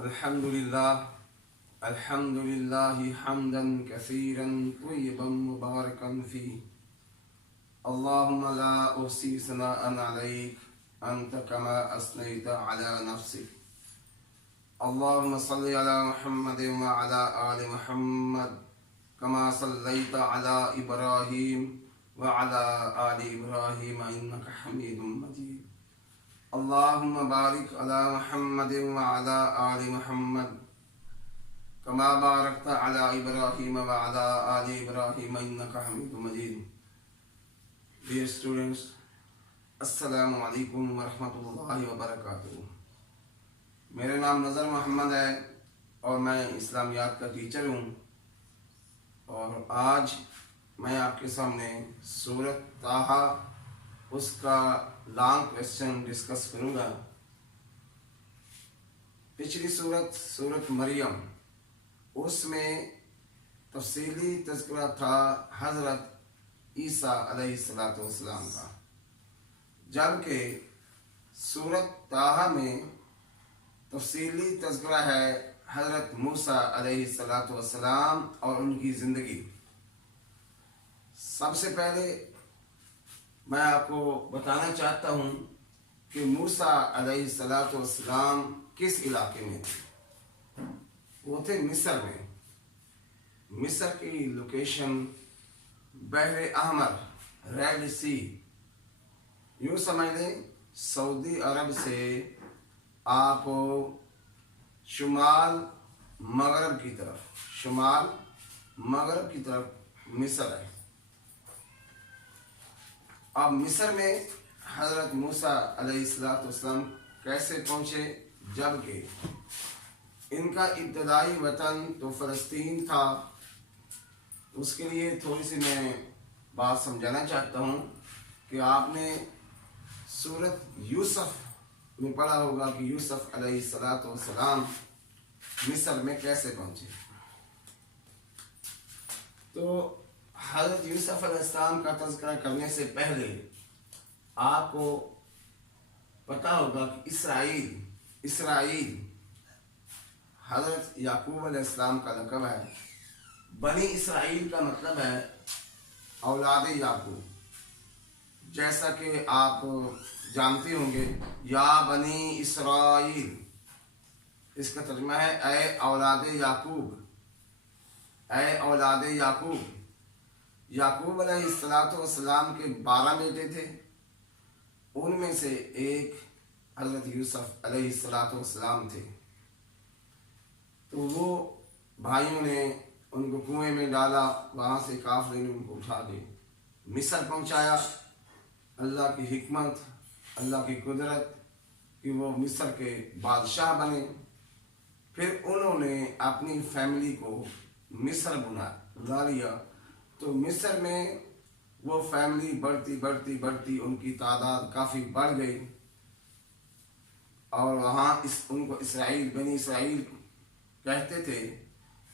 الحمد لله حمدا كثيرا طيبا مباركا فيه. اللهم لا أحصي ثناء عليك أنت كما أثنيت على نفسك. اللهم صل على محمد وعلى آل محمد كما صليت على إبراهيم وعلى آل إبراهيم إنك حميد مجيد. اللهم بارك على محمد وعلى آل محمد كما باركت على إبراهيم وعلى آل إبراهيم إنك حميد مجيد. Dear students, السلام علیکم ورحمۃ اللہ وبرکاتہ. میرا نام نظر محمد ہے اور میں اسلامیات کا ٹیچر ہوں، اور آج میں آپ کے سامنے سورۃ طٰہٰ اس کا لانگ کویسچن ڈسکس کروں گا. پچھلی سورۃ مریم، اس میں تفصیلی تذکرہ تھا حضرت عیسیٰ علیہ السلام کا، جبکہ سورۃ طٰہٰ میں تفصیلی تذکرہ ہے حضرت موسیٰ علیہ السلام اور ان کی زندگی. سب سے پہلے میں آپ کو بتانا چاہتا ہوں کہ موسیٰ علیہ السلام کس علاقے میں تھے. وہ تھے مصر میں. مصر کی لوکیشن بحر احمر، ریڈ سی، یوں سمجھ لیں سعودی عرب سے آپ شمال مغرب کی طرف مصر ہے. اب مصر میں حضرت موسیٰ علیہ السلام کیسے پہنچے، جبکہ ان کا ابتدائی وطن تو فلسطین تھا. اس کے لیے تھوڑی سی میں بات سمجھانا چاہتا ہوں کہ آپ نے سورۃ یوسف میں پڑھا ہوگا کہ یوسف علیہ السلام مصر میں کیسے پہنچے. تو حضرت یوسف علیہ السلام کا تذکرہ کرنے سے پہلے آپ کو پتا ہوگا کہ اسرائیل حضرت یعقوب علیہ السلام کا لقب ہے. بنی اسرائیل کا مطلب ہے اولاد یعقوب. جیسا کہ آپ جانتے ہوں گے یا بنی اسرائیل، اس کا ترجمہ ہے اے اولاد یعقوب، اے اولاد یعقوب. یعقوب علیہ السلام کے 12 بیٹے تھے، ان میں سے ایک حضرت یوسف علیہ السلام تھے. تو وہ بھائیوں نے ان کو کنویں میں ڈالا، وہاں سے قافلے نے ان کو اٹھا کے مصر پہنچایا. اللہ کی حکمت، اللہ کی قدرت کہ وہ مصر کے بادشاہ بنے. پھر انہوں نے اپنی فیملی کو مصر بلا لیا. تو مصر میں وہ فیملی بڑھتی ان کی تعداد کافی بڑھ گئی، اور وہاں ان کو بنی اسرائیل کہتے تھے.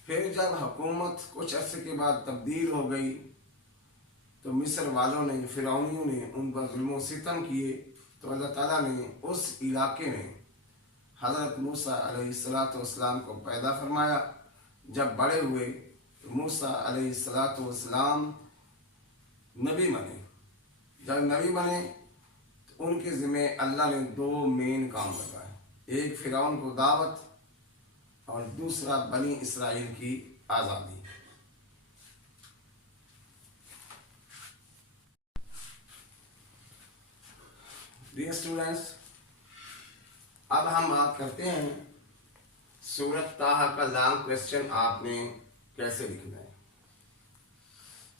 پھر جب حکومت کچھ عرصے کے بعد تبدیل ہو گئی تو مصر والوں نے، فرعونیوں نے ان پر ظلم و ستم کیے. تو اللہ تعالیٰ نے اس علاقے میں حضرت موسیٰ علیہ السلام کو پیدا فرمایا. جب بڑے ہوئے تو موسیٰ علیہ السلام نبی بنے. جب نبی بنے تو ان کے ذمہ اللہ نے 2 مین کام لگائے. ایک فرعون کو دعوت اور دوسرا بنی اسرائیل کی آزادی. ڈیئر اسٹوڈینٹس، اب ہم بات کرتے ہیں سورۃ طٰہٰ کا لانگ کویسچن آپ نے کیسے لکھنا ہے.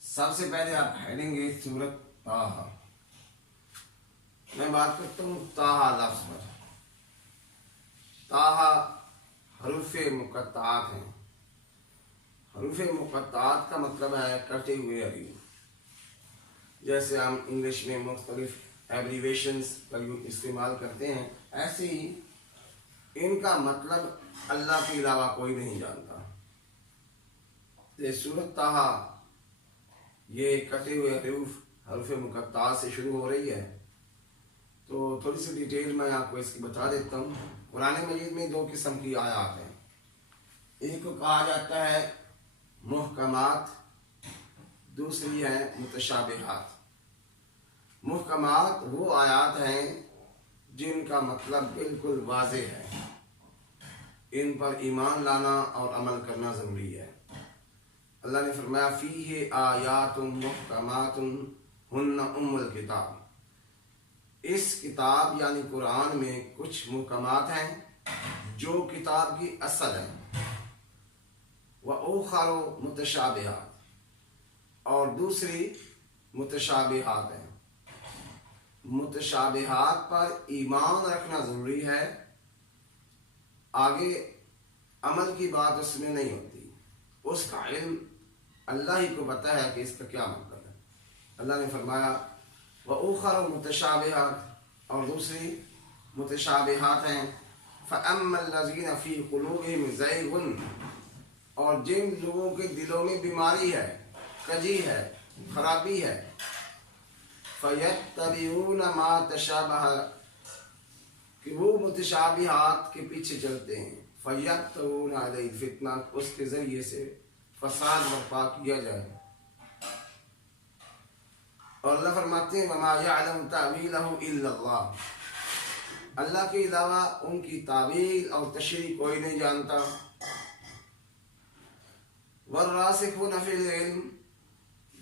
سب سے پہلے آپ ہیڈیں گے سورۃ طٰہٰ. میں بات کرتا ہوں طٰہٰ لفظ پر. طٰہٰ حروف مقطعات ہیں. حروف مقطعات کا مطلب ہے کٹے ہوئے حروف. جیسے ہم انگلش میں مختلف ایبریویشنز کا استعمال کرتے ہیں، ایسے ہی ان کا مطلب اللہ کے علاوہ کوئی نہیں جانتا. یہ سورۃ طٰہٰ یہ کٹے ہوئے حروف مقطعات سے شروع ہو رہی ہے. تو تھوڑی سی ڈیٹیل میں آپ کو اس کی بتا دیتا ہوں۔ قرآن مجید میں 2 قسم کی آیات ہیں، ایک کو کہا جاتا ہے محکمات، دوسری ہے متشابہات۔ محکمات وہ آیات ہیں جن کا مطلب بالکل واضح ہے، ان پر ایمان لانا اور عمل کرنا ضروری ہے۔ اللہ نے فرمایا فیہ آیات محکمات ہن ام الکتاب، اس کتاب یعنی قرآن میں کچھ محکمات ہیں جو کتاب کی اصل ہیں، وَأُخَرُ متشابہات، اور دوسری متشابہات ہیں۔ متشابہات پر ایمان رکھنا ضروری ہے، آگے عمل کی بات اس میں نہیں ہوتی، اس کا علم اللہ ہی کو پتہ ہے کہ اس کا کیا مطلب ہے۔ اللہ نے فرمایا وَأُخَرُ متشابہات، اور دوسری متشابہات ہیں فَأَمَّا الَّذِينَ فِي قُلُوبِهِمْ زَيْغٌ، اور جن لوگوں کے دلوں میں بیماری ہے، کجی ہے، خرابی ہے، فَيَتَّبِعُونَ مَا تَشَابَهَ، کہ وہ متشابہات کے پیچھے چلتے ہیں، فَيَبْتَغُونَ عَلَيْهِ الْفِتْنَةَ، اس کے ذریعے سے فساد برپا کیا جائے۔ اور اللہ فرماتے ہیں وَمَا يَعْلَمُ تَأْوِيلَهُ إِلَّا اللَّهُ، اللہ کے علاوہ ان کی تعویل اور تشریح کوئی نہیں جانتا۔ وَالرَّاسِخُونَ فِي الْعِلْمِ،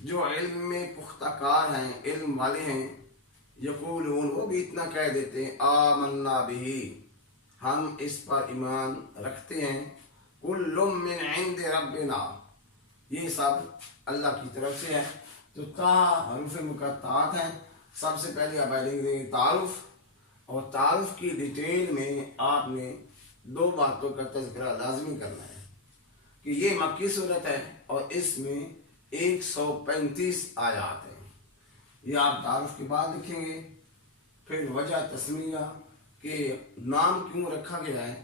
جو علم میں پختہ کار ہیں، علم والے ہیں، یقولون، وہ بھی اتنا کہہ دیتے ہیں آمنا بہ، ہم اس پر ایمان رکھتے ہیں، کل من عند ربنا، یہ سب اللہ کی طرف سے ہے۔ تو حروف مقطعات ہیں۔ سب سے پہلے آپ لیں گے تعارف، اور تعارف کی ڈیٹیل میں آپ نے 2 باتوں کا تذکرہ لازمی کرنا ہے کہ یہ مکی صورت ہے اور اس میں 135 آیات ہیں۔ یہ آپ تعارف کے بعد لکھیں گے، پھر وجہ تسمیہ کہ نام کیوں رکھا گیا ہے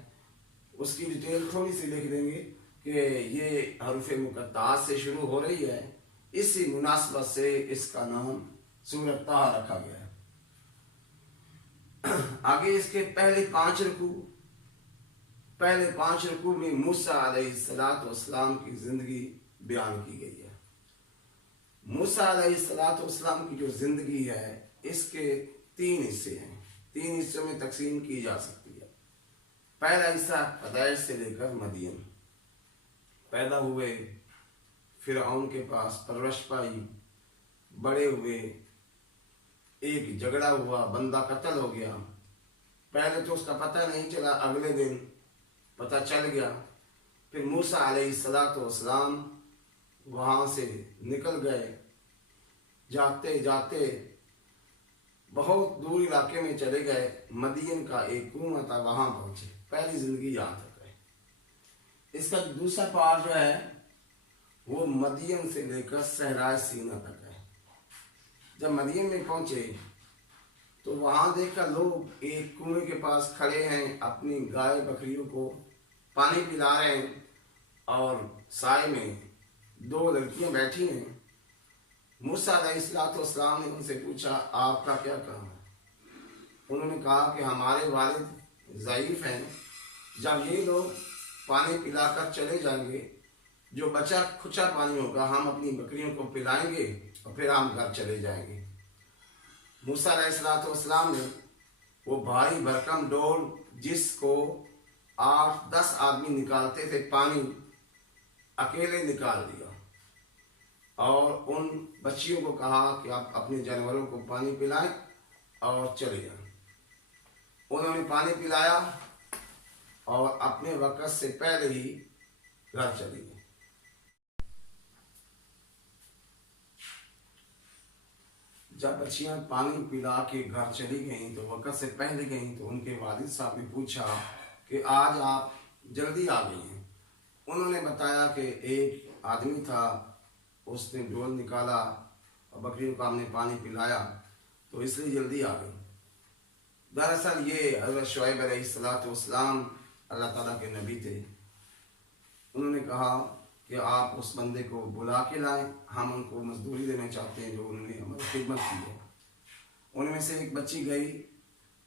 اس کی ڈیٹیل تھوڑی سی لکھ دیں گے کہ یہ حروف مقطعات سے شروع ہو رہی ہے، اسی مناسبت سے اس کا نام سورۃ طٰہٰ رکھا گیا ہے۔ آگے اس کے پہلے 5 رکوع میں موسیٰ علیہ السلام کی زندگی بیان کی گئی ہے۔ موسیٰ علیہ السلام کی جو زندگی ہے اس کے 3 حصے ہیں، 3 حصوں میں تقسیم کی جا سکتی ہے۔ پہلا حصہ پیدائش سے لے کر مدین، پیدا ہوئے، فرعون کے پاس پرورش پائی، بڑے ہوئے، ایک جھگڑا ہوا، بندہ قتل ہو گیا، پہلے تو اس کا پتہ نہیں چلا، اگلے دن پتہ چل گیا، پھر موسیٰ علیہ السلام وہاں سے نکل گئے، جاتے جاتے بہت دور علاقے میں چلے گئے، مدین کا ایک کنواں تھا، وہاں پہنچے۔ پہلی زندگی یہاں تک ہے۔ اس کا دوسرا پار جو ہے وہ مدین سے لے کر صحرائے سینا تک ہے۔ جب مدین میں پہنچے تو وہاں دیکھا لوگ ایک کنویں کے پاس کھڑے ہیں، اپنی گائے بکریوں کو پانی پلا رہے ہیں، اور سائے میں 2 لڑکیاں بیٹھی ہیں۔ موسیٰ علیہ السلام نے ان سے پوچھا آپ کا کیا کام ہے؟ انہوں نے کہا کہ ہمارے والد ضعیف ہیں، جب یہ لوگ پانی پلا کر چلے جائیں گے، جو بچا کھچا پانی ہوگا ہم اپنی بکریوں کو پلائیں گے اور پھر ہم گھر چلے جائیں گے۔ موسیٰ علیہ السلام نے وہ بھاری بھرکم ڈول جس کو 8-10 آدمی نکالتے تھے پانی، اکیلے نکال دیا، اور ان بچیوں کو کہا کہ آپ اپنے جانوروں کو پانی پلائیں اور چلے جائیں۔ انہوں نے پانی پلایا اور اپنے وقت سے پہلے ہی گھر چلے گئے۔ جب بچیاں پانی پلا کے گھر چلی گئیں تو وقت سے پہلے گئیں، تو ان کے والد صاحب نے پوچھا کہ آج آپ جلدی آ گئی ہیں۔ انہوں نے بتایا کہ ایک آدمی تھا، اس نے ڈول نکالا اور بکریوں کو ہم نے پانی پلایا، تو اس لیے جلدی آ گئی۔ دراصل یہ حضرت شعیب علیہ السلام اللہ تعالیٰ کے نبی تھے۔ انہوں نے کہا کہ آپ اس بندے کو بلا کے لائیں، ہم ان کو مزدوری دینا چاہتے ہیں جو انہوں نے ہماری خدمت کی ہے۔ ان میں سے ایک بچی گئی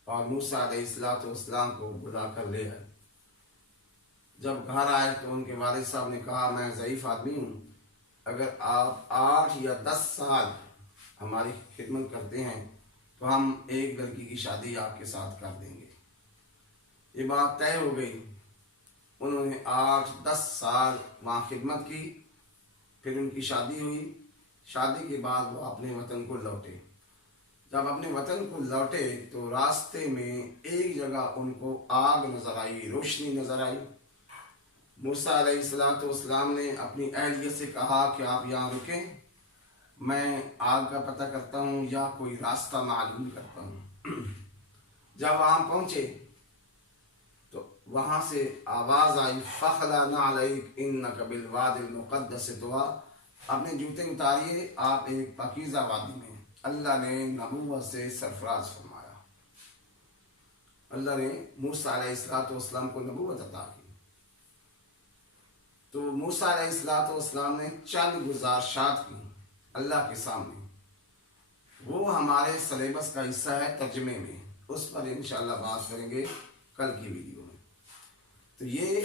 اور موسیٰ علیہ السلام کو بلا کر لے آئے۔ جب گھر آئے تو ان کے والد صاحب نے کہا میں ضعیف آدمی ہوں، اگر آپ 8 یا 10 سال ہماری خدمت کرتے ہیں تو ہم ایک لڑکی کی شادی آپ کے ساتھ کر دیں گے۔ یہ بات طے ہو گئی۔ انہوں نے 8-10 سال وہاں خدمت کی، پھر ان کی شادی ہوئی۔ شادی کے بعد وہ اپنے وطن کو لوٹے۔ جب اپنے وطن کو لوٹے تو راستے میں ایک جگہ ان کو آگ نظر آئی، روشنی نظر آئی۔ موسیٰ علیہ السلام نے اپنی اہلیہ سے کہا کہ آپ یہاں رکیں، میں آگ کا پتہ کرتا ہوں یا کوئی راستہ معلوم کرتا ہوں۔ جب وہاں پہنچے تو وہاں سے آواز آئی فَخْلَعْ نَعْلَيْكَ إِنَّكَ بِالْوَادِ الْمُقَدَّسِ طُوًى، اپنے جوتے اتاریے، آپ ایک پاکیزہ وادی میں۔ اللہ نے نبوت سے سرفراز فرمایا۔ اللہ نے موسیٰ علیہ السلام کو نبوت عطا کی۔ تو موسیٰ علیہ السلام نے چند گزارشات کی اللہ کے سامنے، وہ ہمارے سلیبس کا حصہ ہے ترجمے میں، اس پر انشاءاللہ بات کریں گے کل کی ویڈیو میں۔ تو یہ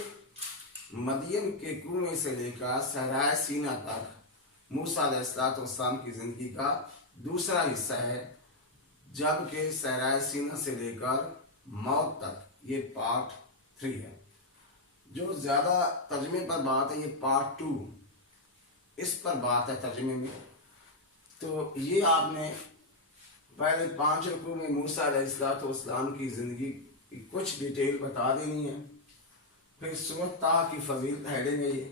مدین کے کنویں سے لے کر صحرائے سینا تک موسیٰ علیہ السلام کی زندگی کا دوسرا حصہ ہے، جبکہ صحرائے سینا سے لے کر موت تک یہ پارٹ 3 ہے۔ جو زیادہ ترجمے پر بات ہے یہ پارٹ 2، اس پر بات ہے ترجمے میں۔ تو یہ آپ نے پہلے 5 رکوع میں موسیٰ علیہ السلام کی زندگی کی کچھ ڈیٹیل بتا دینی ہے، پھر سورۃ طٰہٰ کی فضیلت ہیڈنگ ہے۔ یہ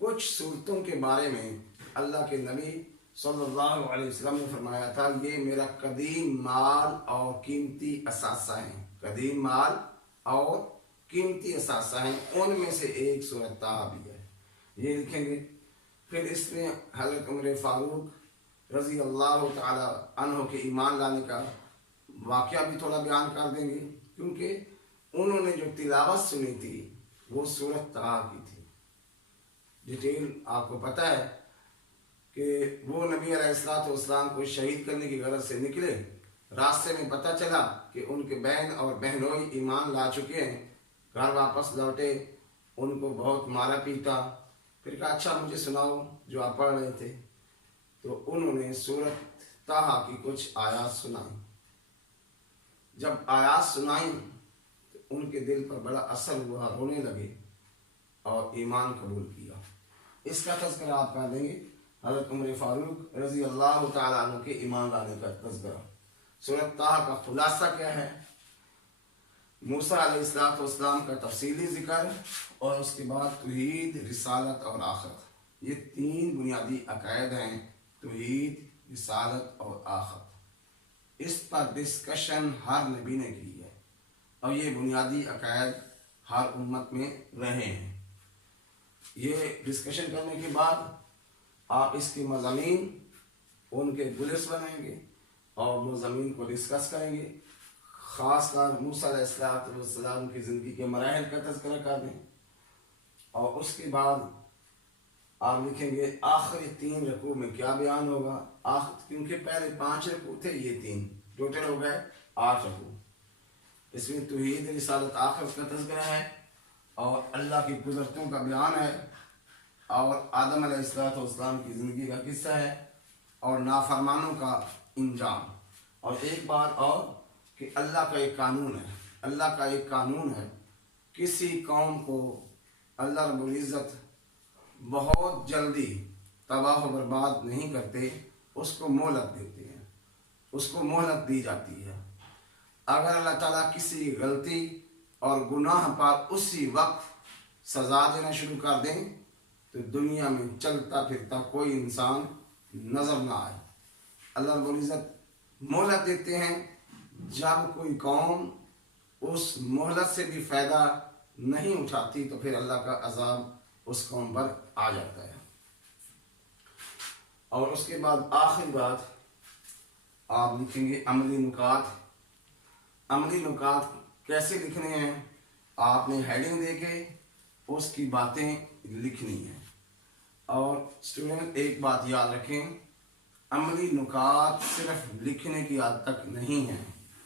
کچھ صورتوں کے بارے میں اللہ کے نبی صلی اللہ علیہ وسلم نے فرمایا تھا یہ میرا قدیم مال اور قیمتی اثاثہ ہیں، قدیم مال اور قیمتی اثاثہ ہیں، ان میں سے ایک سورۃ طٰہٰ بھی ہے، یہ لکھیں گے۔ پھر اس میں حضرت عمر فاروق رضی اللہ تعالی عنہ کے ایمان لانے کا واقعہ بھی تھوڑا بیان کر دیں گے، کیونکہ انہوں نے جو تلاوت سنی تھی وہ سورۃ طٰہٰ کی تھی۔ ڈیٹیل آپ کو پتہ ہے کہ وہ نبی علیہ السلام کو شہید کرنے کی غرض سے نکلے، راستے میں پتہ چلا کہ ان کے بہن اور بہنوئی ایمان لا چکے ہیں، گھر واپس لوٹے، ان کو بہت مارا پیٹا، پھر کہا اچھا مجھے سناؤ جو آپ پڑھ رہے تھے، تو انہوں نے سورۃ طٰہٰ کی کچھ آیات سنائیں۔ جب آیات سنائیں تو ان کے دل پر بڑا اثر ہوا، رونے لگے اور ایمان قبول کیا۔ اس کا تذکرہ آپ کر دیں گے، حضرت عمر فاروق رضی اللہ تعالیٰ عنہ کے ایمان لانے کا تذکرہ۔ سورۃ طٰہٰ کا خلاصہ کیا ہے؟ موسیٰ علیہ السلام کا تفصیلی ذکر، اور اس کے بعد توحید، رسالت اور آخرت۔ یہ 3 بنیادی عقائد ہیں، توحید، رسالت اور آخرت۔ اس پر ڈسکشن ہر نبی نے کی ہے، اور یہ بنیادی عقائد ہر امت میں رہے ہیں۔ یہ ڈسکشن کرنے کے بعد آپ اس کے مضامین، ان کے بلٹس بنائیں گے اور مضامین کو ڈسکس کریں گے، خاص کر موسیٰ علیہ السلام کی زندگی کے مراحل کا تذکرہ کر دیں، اور اس کے بعد آپ لکھیں گے آخری 3 رکوع میں کیا بیان ہوگا، کیونکہ پہلے 5 رکوع تھے، یہ 3 ٹوٹل ہو گئے 8 رکوع۔ اس میں توحید، رسالت، آخرت کا تذکرہ ہے، اور اللہ کی قدرتوں کا بیان ہے، اور آدم علیہ السلام کی زندگی کا قصہ ہے، اور نافرمانوں کا انجام۔ اور ایک بات اور کہ اللہ کا ایک قانون ہے، اللہ کا ایک قانون ہے، کسی قوم کو اللہ رب العزت بہت جلدی تباہ و برباد نہیں کرتے، اس کو مہلت دیتے ہیں، اس کو مہلت دی جاتی ہے۔ اگر اللہ تعالیٰ کسی غلطی اور گناہ پر اسی وقت سزا دینا شروع کر دیں تو دنیا میں چلتا پھرتا کوئی انسان نظر نہ آئے۔ اللہ رب العزت مہلت دیتے ہیں، جب کوئی قوم اس مہلت سے بھی فائدہ نہیں اٹھاتی تو پھر اللہ کا عذاب اس قوم پر آ جاتا ہے۔ اور اس کے بعد آخری بات آپ لکھیں گے عملی نکات۔ عملی نکات کیسے لکھنے ہیں؟ آپ نے ہیڈنگ دے کے اس کی باتیں لکھنی ہیں۔ اور اسٹوڈنٹ ایک بات یاد رکھیں، عملی نکات صرف لکھنے کی حد تک نہیں ہیں،